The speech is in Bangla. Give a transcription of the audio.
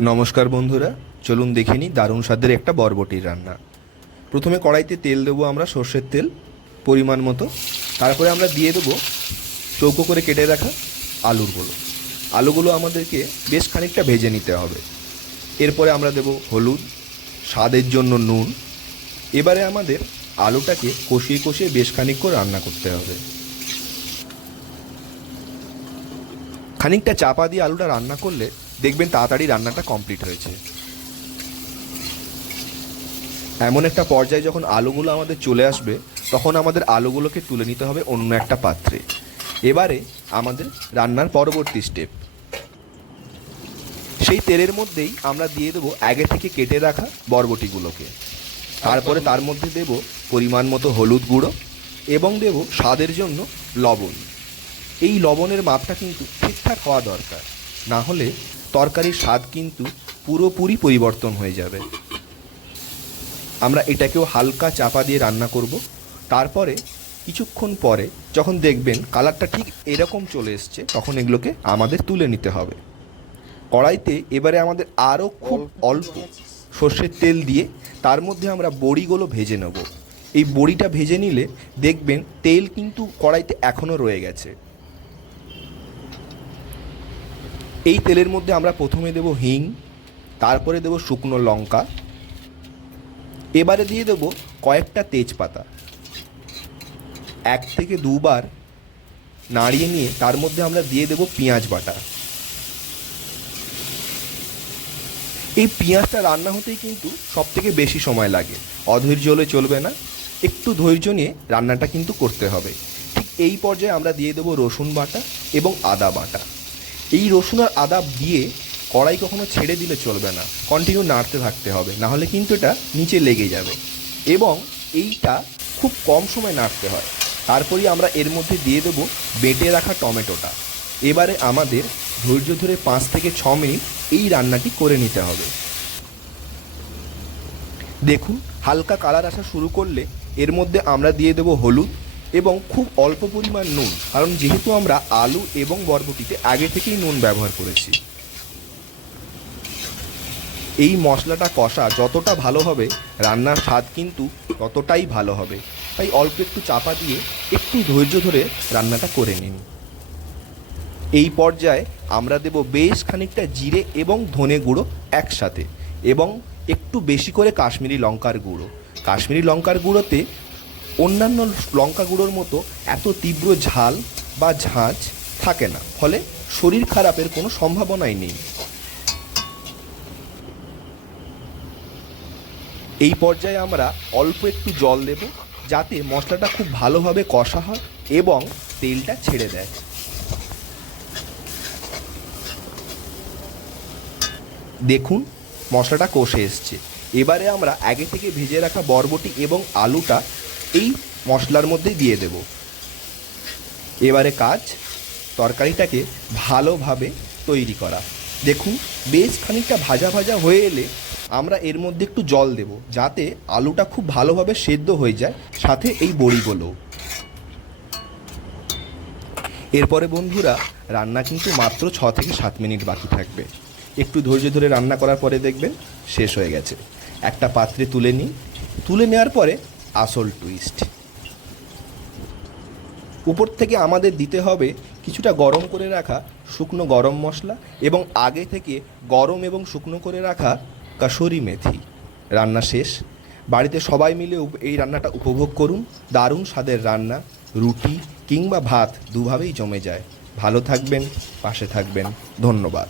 নমস্কার বন্ধুরা, চলুন দেখে নিই দারুণ স্বাদের একটা বরবটির রান্না। প্রথমে কড়াইতে তেল দেবো আমরা, সর্ষের তেল, পরিমাণ মতো। তারপরে আমরা দিয়ে দেবো চৌকো করে কেটে রাখা আলুরগুলো আলুগুলো আমাদেরকে বেশ খানিকটা ভেজে নিতে হবে। এরপরে আমরা দেব হলুদ, স্বাদের জন্য নুন। এবারে আমাদের আলুটাকে কষিয়ে কষিয়ে বেশ খানিক করে রান্না করতে হবে। খানিকটা চাপা দিয়ে আলুটা রান্না করলে দেখবেন তাড়াতাড়ি রান্নাটা কমপ্লিট হয়েছে। এমন একটা পর্যায়ে যখন আলুগুলো আমাদের চলে আসবে, তখন আমাদের আলুগুলোকে তুলে নিতে হবে অন্য একটা পাত্রে। এবারে আমাদের রান্নার পরবর্তী স্টেপ সেই তেলের মধ্যেই আমরা দিয়ে দেবো আগে থেকে কেটে রাখা বরবটিগুলোকে। তারপরে তার মধ্যে দেব পরিমাণ মতো হলুদ গুঁড়ো এবং দেব স্বাদের জন্য লবণ। এই লবণের মাপটা কিন্তু ঠিকঠাক হওয়া দরকার। না হলে তরকারির স্বাদ কিন্তু পুরোপুরি পরিবর্তন হয়ে যাবে। আমরা এটাকেও হালকা চাপা দিয়ে রান্না করব। তারপরে কিছুক্ষণ পরে যখন দেখবেন কালারটা ঠিক এরকম চলে এসছে, তখন এগুলোকে আমাদের তুলে নিতে হবে। কড়াইতে এবারে আমাদের আরও খুব অল্প সর্ষের তেল দিয়ে তার মধ্যে আমরা বড়িগুলো ভেজে নেব। এই বড়িটা ভেজে নিলে দেখবেন তেল কিন্তু কড়াইতে এখনও রয়ে গেছে। এই তেলের মধ্যে আমরা প্রথমে দেব হিং, তারপরে দেব শুকনো লঙ্কা, এবারে দিয়ে দেব কয়েকটা তেজপাতা। এক থেকে দুবার নাড়িয়ে নিয়ে তার মধ্যে আমরা দিয়ে দেব পেঁয়াজ বাটা। এই পেঁয়াজটা রান্না হতেই কিন্তু সব থেকে বেশি সময় লাগে। অধৈর্য হলে চলবে না, একটু ধৈর্য নিয়ে রান্নাটা কিন্তু করতে হবে। ঠিক এই পর্যায়ে আমরা দিয়ে দেবো রসুন বাটা এবং আদা বাটা। এই রসুন আর আদা দিয়ে কড়াই কখনো ছেড়ে দিলে চলবে না। কন্টিনিউ নাড়তে থাকতে হবে না হলে কিন্তু এটা নিচে লেগে যাবে। এবং এইটা খুব কম সময় নাড়তে হয়। তারপরেই আমরা এর মধ্যে দিয়ে দেবো বেটে রাখা টমেটোটা। এবারে আমাদের ধৈর্য ধরে পাঁচ থেকে ছ মিনিট এই রান্নাটি করে নিতে হবে। দেখুন, হালকা কালার আসা শুরু করলে এর মধ্যে আমরা দিয়ে দেবো হলুদ এবং খুব অল্প পরিমাণ নুন, কারণ যেহেতু আমরা আলু এবং বরবটিতে আগে থেকেই নুন ব্যবহার করেছি। এই মশলাটা কষা যতটা ভালো হবে, রান্নার স্বাদ কিন্তু ততটাই ভালো হবে। তাই অল্প একটু চাপা দিয়ে একটু ধৈর্য ধরে রান্নাটা করে নিন। এই পর্যায়ে আমরা দেব বেশ খানিকটা জিরে এবং ধনে গুঁড়ো একসাথে এবং একটু বেশি করে কাশ্মীরি লঙ্কার গুঁড়ো। কাশ্মীরি লঙ্কার গুঁড়োতে অন্যান্য লঙ্কা গুঁড়োর মতো এত তীব্র ঝাল বা ঝাঁঝ থাকে না। ফলে শরীর খারাপের কোনো সম্ভাবনাই নেই। এই পর্যায়ে আমরা অল্প একটু জল দেব যাতে মশলাটা খুব ভালোভাবে কষা হয় এবং তেলটা ছেড়ে দেয়। দেখুন, মশলাটা কষে এসছে। এবারে আমরা আগে থেকে ভেজে রাখা বরবটি এবং আলুটা এই মশলার মধ্যে দিয়ে দেব। এবারে কাজ, তরকারিটাকে ভালোভাবে তৈরি করা। দেখুন, বেশ খানিকটা ভাজা ভাজা হয়ে এলে আমরা এর মধ্যে একটু জল দেব, যাতে আলুটা খুব ভালোভাবে সেদ্ধ হয়ে যায়, সাথে এই বড়িগুলো এরপরে বন্ধুরা, রান্না কিন্তু মাত্র ছ থেকে সাত মিনিট বাকি থাকবে। একটু ধৈর্য ধরে রান্না করার পরে দেখবেন, শেষ হয়ে গেছে। একটা পাত্রে তুলে নিই। তুলে নেওয়ার পরে আসল টুইস্ট উপর থেকে আমাদের দিতে হবে কিছুটা গরম করে রাখা শুকনো গরম মশলা এবং আগে থেকে গরম এবং শুকনো করে রাখা কাসুরি মেথি। রান্না শেষ। বাড়িতে সবাই মিলে এই রান্নাটা উপভোগ করুন। দারুণ স্বাদের রান্না। রুটি কিংবা ভাত দুভাবেই জমে যায়। ভালো থাকবেন, পাশে থাকবেন। ধন্যবাদ।